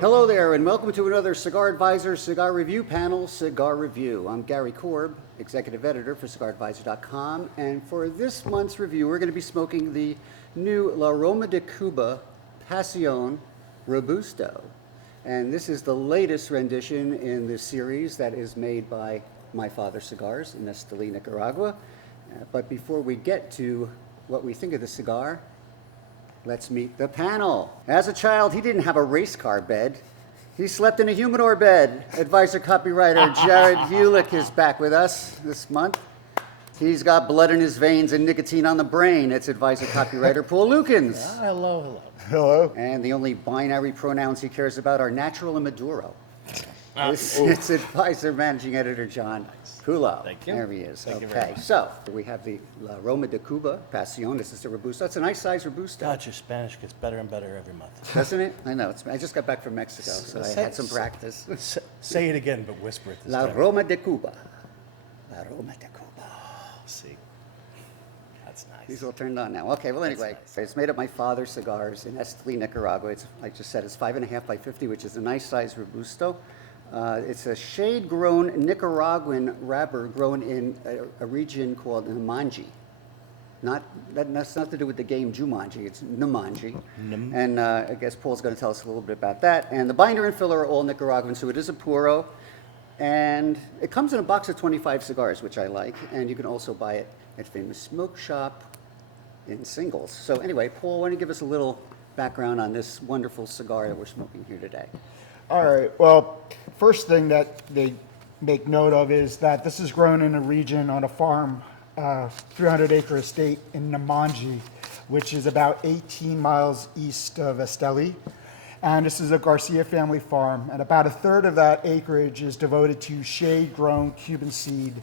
Hello there, and welcome to another Cigar Advisor Cigar Review panel, Cigar Review. I'm Gary Korb, Executive Editor for CigarAdvisor.com, and for this month's review, we're going to be smoking the new Aroma de Cuba Pasion Robusto. And this is the latest rendition in the series that is made by My Father Cigars in Esteli, Nicaragua. But before we get to what we think of the cigar, let's meet the panel. As a child, he didn't have a race car bed. He slept in a humidor bed. Advisor copywriter Jared Hulick is back with us this month. He's got blood in his veins and nicotine on the brain. It's advisor copywriter Paul Lukens. Hello. Hello. And the only binary pronouns he cares about are natural and Maduro. It's advisor managing editor John Pulo. Thank you. There he is. Thank you very Okay, much. so we have the Aroma de Cuba Pasion. This is the Robusto. It's a nice size Robusto. God, your Spanish gets better and better every month. Doesn't it? I know. I just got back from Mexico, so I had some practice. Say it again, but whisper it this La time. Roma de Cuba. La Roma de Cuba. See, that's nice. He's all turned on now. Okay, well, anyway, nice. it's made at My Father Cigars in Esteli, Nicaragua. It's, like I just said, it's 5.5 by 50, which is a nice size Robusto. It's a shade-grown Nicaraguan wrapper grown in a region called Namanji. That's not to do with the game Jumanji, it's Namanji. And I guess Paul's going to tell us a little bit about that. And the binder and filler are all Nicaraguan, so it is a puro. And it comes in a box of 25 cigars, which I like. And you can also buy it at Famous Smoke Shop in singles. So anyway, Paul, why don't you give us a little background on this wonderful cigar that we're smoking here today? All right. Well, first thing that they make note of is that this is grown in a region on a farm, 300-acre estate in Namanji, which is about 18 miles east of Esteli. And this is a Garcia family farm. And about a third of that acreage is devoted to shade-grown Cuban seed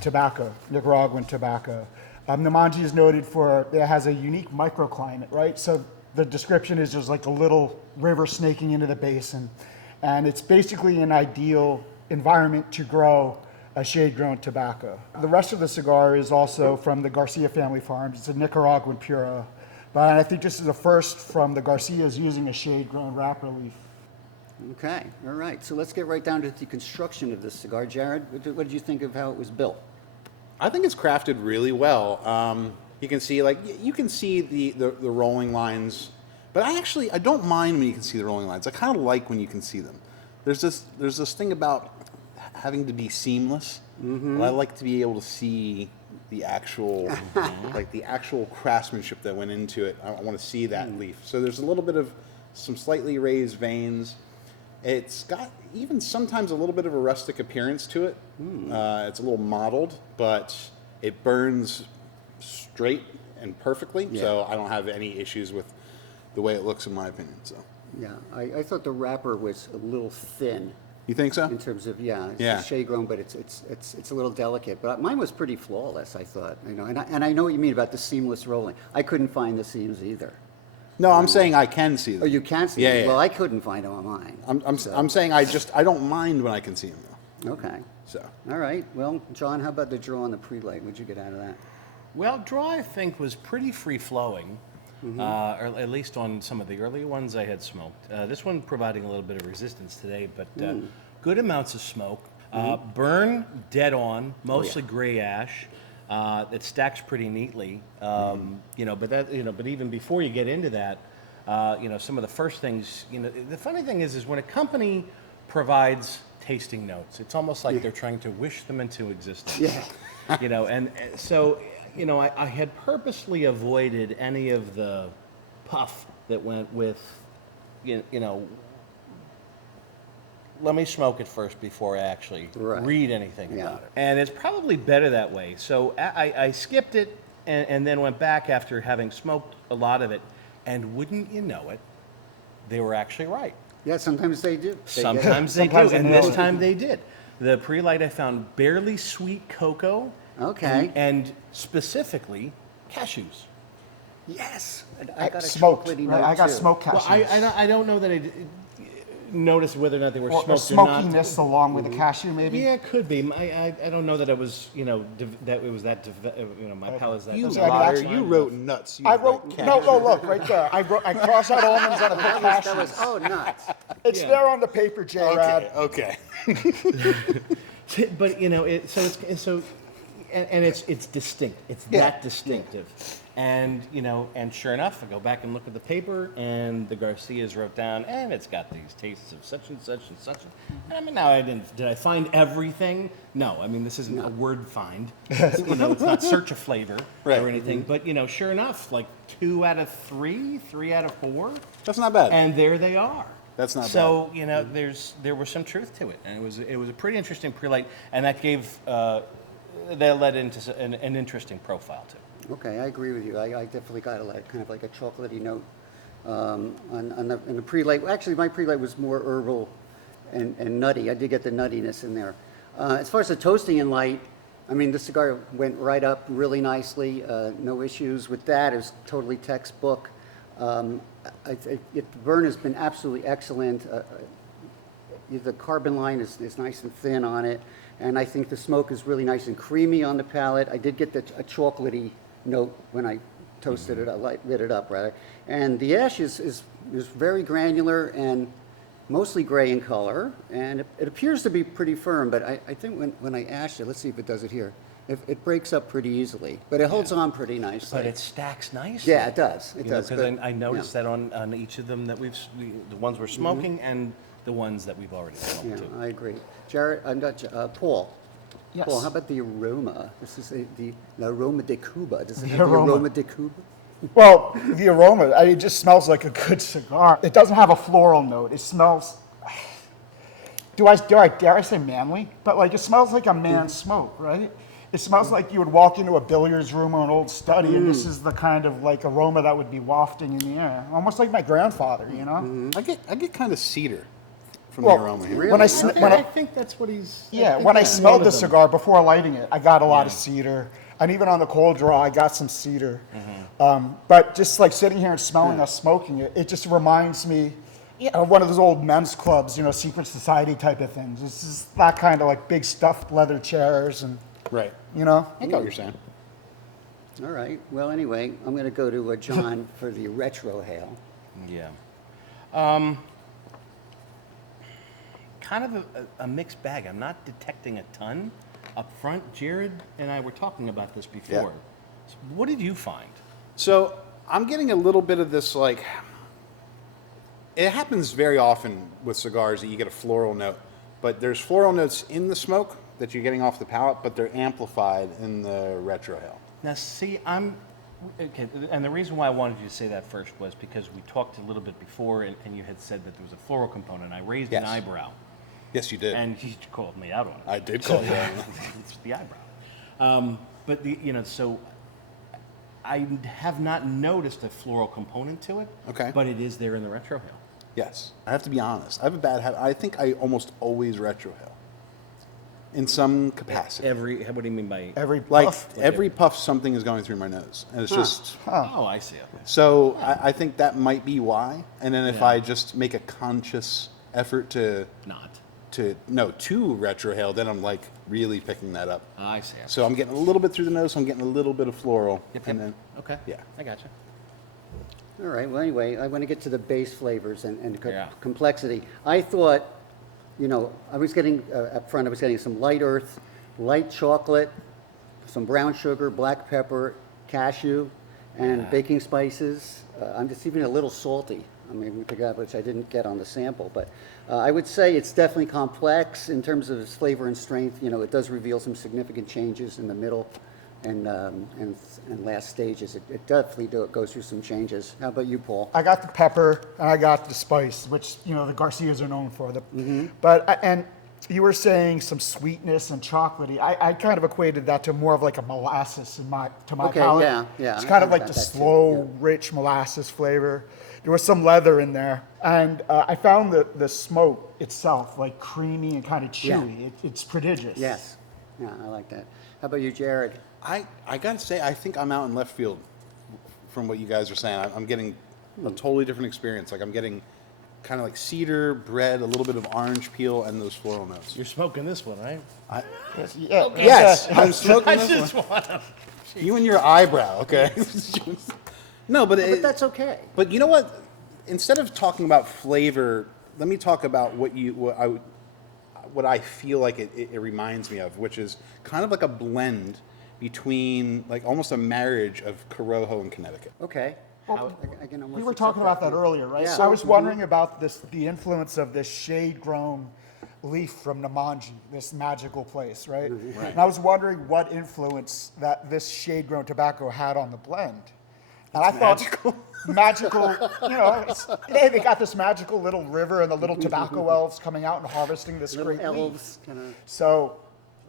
tobacco, Nicaraguan tobacco. Namanji is noted for, it has a unique microclimate, right? So the description is just like a little river snaking into the basin. And it's basically an ideal environment to grow a shade-grown tobacco. The rest of the cigar is also from the Garcia family farms. It's a Nicaraguan puro. But I think this is the first from the Garcias using a shade-grown wrapper leaf. Okay, all right. So let's get right down to the construction of this cigar. Jared, what did you think of how it was built? I think it's crafted really well. You can see the rolling lines, but I don't mind when you can see the rolling lines. I kind of like when you can see them. There's this thing about having to be seamless. But I like to be able to see the actual the actual craftsmanship that went into it. I want to see that leaf. So there's a little bit of some slightly raised veins. It's got even sometimes a little bit of a rustic appearance to it. It's a little mottled, but it burns straight and perfectly. Yeah. So I don't have any issues with the way it looks, in my opinion. So Yeah, I thought the wrapper was a little thin you think so? in terms of Yeah. shade grown, but it's a little delicate. But mine was pretty flawless, I thought. And I know what you mean about the seamless rolling. I couldn't find the seams either. No, I'm saying I can see them. Oh, you can see Yeah, them? yeah. Well, I couldn't find them on mine. I'm saying I don't mind when I can see them though. Okay. So All right. Well, John, how about the draw on the pre-light? What'd you get out of that? Well, draw, I think, was pretty free-flowing, or at least on some of the earlier ones I had smoked. This one providing a little bit of resistance today, but good amounts of smoke. Burn dead on, mostly gray ash. It stacks pretty neatly, but even before you get into that, some of the first things, the funny thing is when a company provides tasting notes, it's almost like they're trying to wish them into existence. Yeah. And so, I had purposely avoided any of the puff that went with, let me smoke it first before I actually read anything about it. And it's probably better that way. So I skipped it and then went back after having smoked a lot of it. And wouldn't you know it, they were actually right. Yeah, sometimes they do. Sometimes they do, and this time they did. The pre-light I found barely sweet cocoa. Okay. And specifically, cashews. Yes. I got a Smoked. chocolatey Right? note I got too. smoked Well, cashews. I don't know that notice whether or not they were Or smoked or not. smokiness along with the cashew, maybe? Yeah, it could be. I don't know that it was, that it was that, my palate's that. You So I mean, liar, actually- you wrote nuts. You I wrote wrote, no, look, right there. I crossed out almonds and I put That was, cashews. oh, nuts. It's Yeah. there on the paper, J-Rad. Okay. But it's distinct. It's that distinctive, and and sure enough, I go back and look at the paper, and the Garcias wrote down, and it's got these tastes of such and such and such. I mean, now did I find everything? No, I mean this isn't a word find. It's not search a flavor Right. or anything. But sure enough, like 2 out of 3, 3 out of 4, That's not bad. and there they are. That's not so there was some truth to it, and it was a pretty interesting pre-light, and that gave that led into an interesting profile too. Okay, I agree with you. I definitely got kind of like a chocolatey note on the pre-light. Actually, my pre-light was more herbal and nutty. I did get the nuttiness in there. As far as the toasting and light, I mean, the cigar went right up really nicely. No issues with that. It was totally textbook. The burn has been absolutely excellent. The carbon line is nice and thin on it, and I think the smoke is really nice and creamy on the palate. I did get a chocolatey note when I toasted it, lit it up rather. And the ash is very granular and mostly gray in color, and it appears to be pretty firm, but I think when I ashed it, let's see if it does it here. It breaks up pretty easily, but it holds on pretty nicely. But it stacks nicely. Yeah, it does. It does. Because but- I noticed yeah. that on each of them that the ones we're smoking and the ones that we've already smoked Yeah, too. I agree. Jared, I'm not, Paul. Yes. Paul, how about the aroma? This is the Aroma de Cuba. Does it have The the aroma. Aroma de Cuba? Well, the aroma, it just smells like a good cigar. It doesn't have a floral note. It smells, dare I say manly? But like it smells like a man's smoke, right? It smells like you would walk into a billiards room or an old study, and this is the kind of like aroma that would be wafting in the air, almost like my grandfather, you know. I get kind of cedar from Well, the aroma here. really? When I I think that's what he's. when I smelled the them. cigar before lighting it, I got a lot of Yeah. cedar, and even on the cold draw, I got some cedar. But just like sitting here and smelling us smoking it, it just reminds me of one of those old men's clubs, secret society type of things. This is that kind of like big stuffed leather chairs, and Right. you know. I get what you're saying. All right. Well, anyway, I'm going to go to John for the retro hail. Yeah. Kind of a mixed bag. I'm not detecting a ton up front. Jared and I were talking about this before. Yeah. So what did you find? So I'm getting a little bit of this, like, it happens very often with cigars that you get a floral note, but there's floral notes in the smoke that you're getting off the palate, but they're amplified in the retrohale. Now, see, okay, and the reason why I wanted you to say that first was because we talked a little bit before, and you had said that there was a floral component. I raised an Yes. eyebrow, Yes, you did. and he called me out on it. I did call you out. It's the eyebrow. But so I have not noticed a floral component to it. Okay. But it is there in the retrohale. Yes. I have to be honest. I have a bad habit. I think I almost always retrohale in some capacity. What do you mean by? Every Like puff. every puff, something is going through my nose, and it's just. Oh, I see. Okay. So I think that might be why. And then if Yeah. I just make a conscious effort to Not. retrohale, then I'm like really picking that up. I see. So I'm getting a little bit through the nose, so I'm getting a little bit of floral, Yep, and yep. then Okay. yeah. I gotcha. All right. Well, anyway, I want to get to the base flavors and Yeah. complexity. I thought, I was getting up front. I was getting some light earth, light chocolate, some brown sugar, black pepper, cashew, and baking spices. I'm just even a little salty. I mean, which I didn't get on the sample, but I would say it's definitely complex in terms of its flavor and strength. It does reveal some significant changes in the middle and last stages. It definitely goes through some changes. How about you, Paul? I got the pepper and I got the spice, which the Garcias are known for. But and you were saying some sweetness and chocolatey. I kind of equated that to more of like a molasses to my Okay, palate. yeah. It's I kind of got like the that too, slow, rich molasses flavor. There was some leather in there, and I found the smoke itself like creamy and kind of chewy. It's prodigious. Yes. Yeah, I like that. How about you, Jared? I gotta say, I think I'm out in left field from what you guys are saying. I'm getting a totally different experience. Like I'm getting kind of like cedar, bread, a little bit of orange peel, and those floral notes. You're smoking this one, right? Yeah, Yes, I'm smoking I this just one. want to. You and your eyebrow, okay? No, but But that's okay. But you know what? Instead of talking about flavor, let me talk about what I feel like it reminds me of, which is kind of like a blend between, like almost a marriage of Corojo and Connecticut. Okay. I can almost We were accept talking that about that view. earlier, right? Yeah. So I was wondering about the influence of this shade-grown leaf from Namanji, this magical place, right? And I was wondering what influence that this shade-grown tobacco had on the blend. And I thought, magical, you know, they got this magical little river and the little tobacco elves coming out and harvesting this Little great leaf. elves kind of So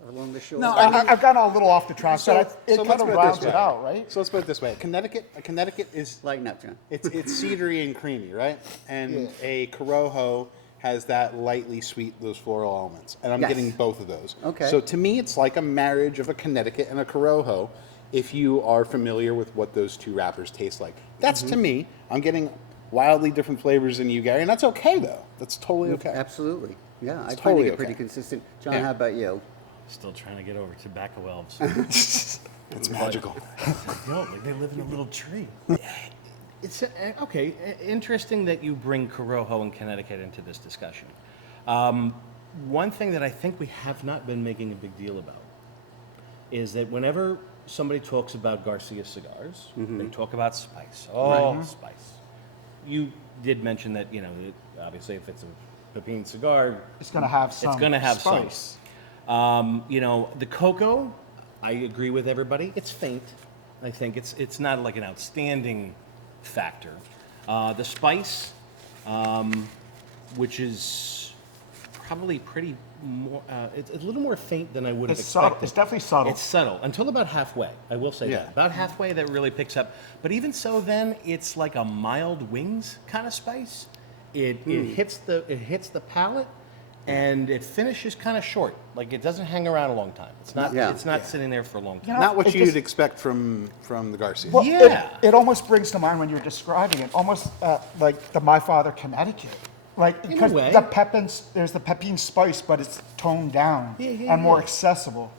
along the shore. No, I've gone a little off the track, but it let's kind of put rounds this it way. out, right? So let's put it this way: a Connecticut is Lighten up, John. it's cedary and creamy, right? And a Corojo has that lightly sweet, those floral elements, and I'm Yes. getting both of those. Okay. So to me, it's like a marriage of a Connecticut and a Corojo. If you are familiar with what those two wrappers taste like, that's to me. I'm getting wildly different flavors than you, Gary, and that's okay though. That's totally okay. Absolutely. Yeah, I find totally it pretty okay. consistent. John, Yeah. how about you? Still trying to get over tobacco elves. It's magical. No, like they live in a little tree. It's okay. Interesting that you bring Corojo and Connecticut into this discussion. One thing that I think we have not been making a big deal about is that whenever somebody talks about Garcia cigars, they talk about spice. Oh, spice. You did mention that, you know, obviously if it's a Pepin cigar, It's going to have some it's going to have spice. some. You know, the cocoa, I agree with everybody. It's faint. I think it's not like an outstanding factor. The spice, which is probably pretty more, it's a little more faint than I would have It's subtle. expected. It's definitely subtle. It's subtle until about halfway. I will say Yeah. that. About halfway, that really picks up. But even so, then it's like a mild wings kind of spice. It hits the palate, and it finishes kind of short. Like it doesn't hang around a long time. It's not. Yeah. It's not sitting there for a long time. You know, Not what it you'd just- expect from the Garcia. Well, Yeah. it almost brings to mind when you're describing it, almost like the My Father Connecticut. Like, a because way. there's the Pepin spice, but it's toned down Yeah, and more accessible.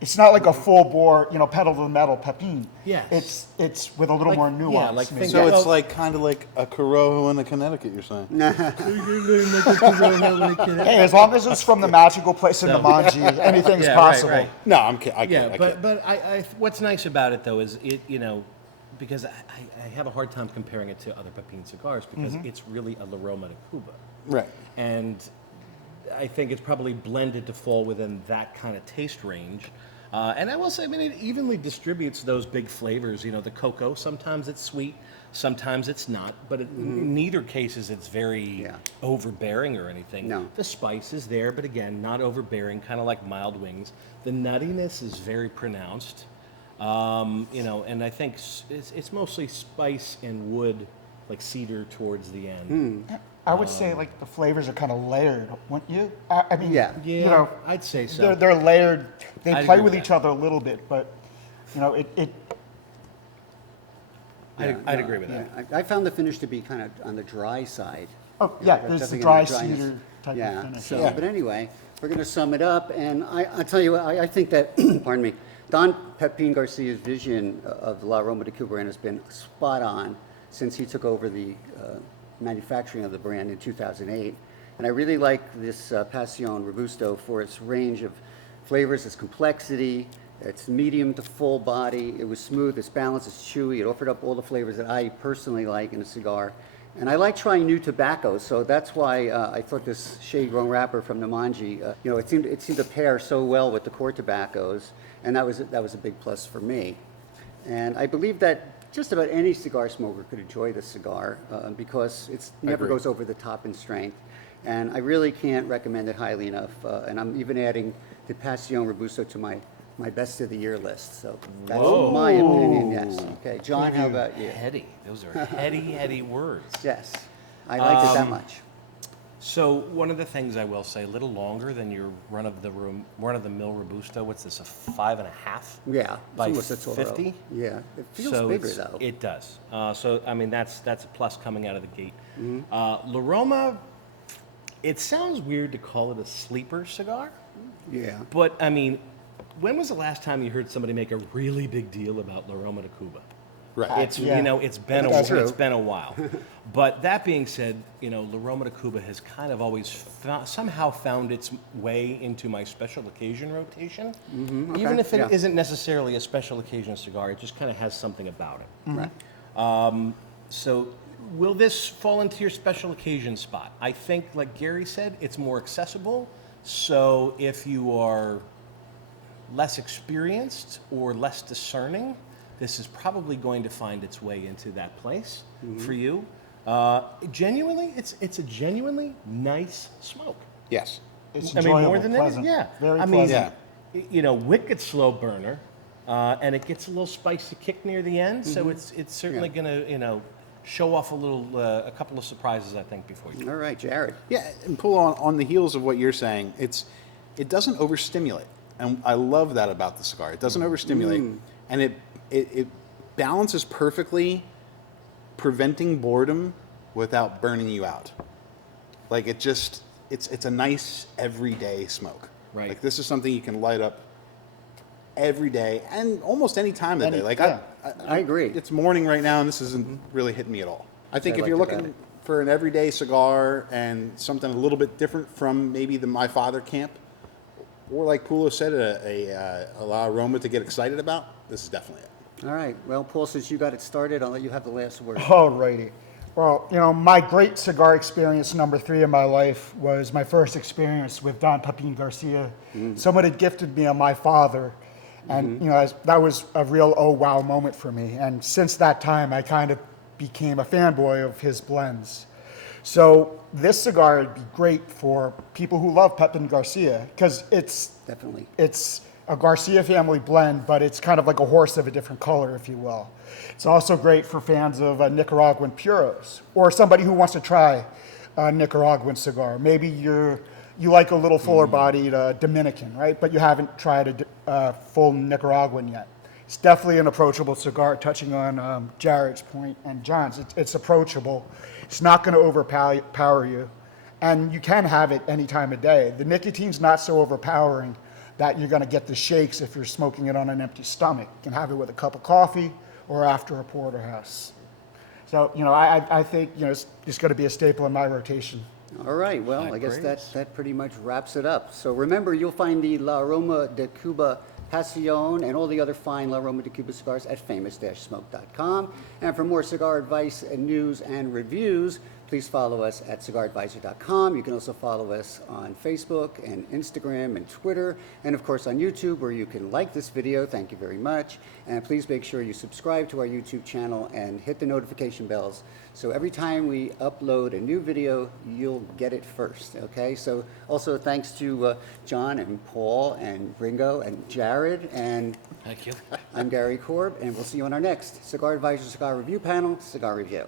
It's not like a full bore, pedal to the metal Pepin. Yes. It's with a little Like- more yeah, nuance. like maybe. think- So Yeah. it's like kind of like a Corojo and a Connecticut. You're saying? Hey, as long as it's from the magical place in Namanji, anything's Yeah, right, possible. right. No, I'm kidding. I kid. Yeah, I but kid. but I what's nice about it though is it because I have a hard time comparing it to other Pepin cigars because it's really a Aroma de Cuba. Right. And I think it's probably blended to fall within that kind of taste range. And I will say, I mean, it evenly distributes those big flavors. You know, the cocoa, sometimes it's sweet, sometimes it's not. But in neither cases, it's very overbearing or anything. No. The spice is there, but again, not overbearing, kind of like mild wings. The nuttiness is very pronounced. And I think it's mostly spice and wood, like cedar towards the end. I would say like the flavors are kind of layered, wouldn't you? I mean, Yeah. Yeah, I'd say so. they're layered. They I'd play agree with with each that. other a little bit, but it I'd agree with that. I found the finish to be kind of on the dry side. Oh, yeah, there's Definitely the dry dryness. cedar type Yeah, of finish. so, Yeah. but anyway, we're going to sum it up, and I tell you what, I think that, pardon me, Don Pepin Garcia's vision of La Roma de Cuba has been spot on since he took over the manufacturing of the brand in 2008. And I really like this Pasion Robusto for its range of flavors, its complexity, its medium to full body. It was smooth, it's balanced, it's chewy. It offered up all the flavors that I personally like in a cigar. And I like trying new tobaccos, so that's why I thought this shade-grown wrapper from Namanji, it seemed to pair so well with the core tobaccos, and that was a big plus for me. And I believe that just about any cigar smoker could enjoy this cigar because it never agree. goes over the top in strength. And I really can't recommend it highly enough. And I'm even adding the Pasion Robusto to my best of the year list. So that's my opinion, yes. Okay, John, how about you? Heady. Those are heady words. Yes, I liked it that much. So one of the things I will say, a little longer than your run-of-the-mill Robusto. What's this, a 5.5? Yeah, By it's almost a Toro. 50? Yeah, it feels So bigger it's- though. It does. So I mean, that's a plus coming out of the gate. Mm-hmm. La Roma, it sounds weird to call it a sleeper cigar, Yeah. but I mean, when was the last time you heard somebody make a really big deal about La Roma de Cuba? Right. It's Yeah. it's been That's true. it's been a while. But that being said, La Roma de Cuba has kind of always somehow found its way into my special occasion rotation. Even if it yeah. isn't necessarily a special occasion cigar, it just kind of has something about it. Right. So will this fall into your special occasion spot? I think, like Gary said, it's more accessible. So if you are less experienced or less discerning, this is probably going to find its way into that place for you. Genuinely, it's a genuinely nice smoke. Yes. It's I mean, more enjoyable, than pleasant. that, yeah. Very I mean, pleasant. wicked slow burner, and it gets a little spicy kick near the end. So it's certainly going to show off a couple of surprises, I think, before you. All right, Jared. Yeah, and pull on the heels of what you're saying. It doesn't overstimulate, and I love that about the cigar. It doesn't overstimulate, and it balances perfectly, preventing boredom without burning you out. Like it's a nice everyday smoke. Right. Like this is something you can light up every day and almost any time of the day. Like yeah. I agree. It's morning right now, and this isn't really hitting me at all. I think I if like you're that about looking it. for an everyday cigar and something a little bit different from maybe the My Father camp, or like Pulo said, a La Aroma to get excited about, this is definitely it. All right. Well, Paul, since you got it started, I'll let you have the last word. Alrighty. Well, my great cigar experience number 3 in my life was my first experience with Don Pepin Garcia. Someone had gifted me a My Father, and that was a real oh wow moment for me. And since that time, I kind of became a fanboy of his blends. So this cigar would be great for people who love Pepin Garcia because Definitely. it's a Garcia family blend, but it's kind of like a horse of a different color, if you will. It's also great for fans of Nicaraguan puros or somebody who wants to try a Nicaraguan cigar. Maybe you like a little fuller-bodied Dominican, right? But you haven't tried a full Nicaraguan yet. It's definitely an approachable cigar, touching on Jared's point and John's. It's approachable. It's not going to overpower you, and you can have it any time of day. The nicotine's not so overpowering that you're going to get the shakes if you're smoking it on an empty stomach. You can have it with a cup of coffee or after a porterhouse. So, I think, it's going to be a staple in my rotation. All right. Well, High I guess praise. that pretty much wraps it up. So remember, you'll find the La Roma de Cuba Pasion and all the other fine La Roma de Cuba cigars at famous-smoke.com. And for more cigar advice and news and reviews, please follow us at cigaradvisor.com. You can also follow us on Facebook and Instagram and Twitter, and of course on YouTube, where you can like this video. Thank you very much. And please make sure you subscribe to our YouTube channel and hit the notification bells. So every time we upload a new video, you'll get it first, okay? So also thanks to John and Paul and Ringo and Jared, and Thank you. I'm Gary Korb, and we'll see you on our next Cigar Advisor Cigar Review panel, Cigar Review.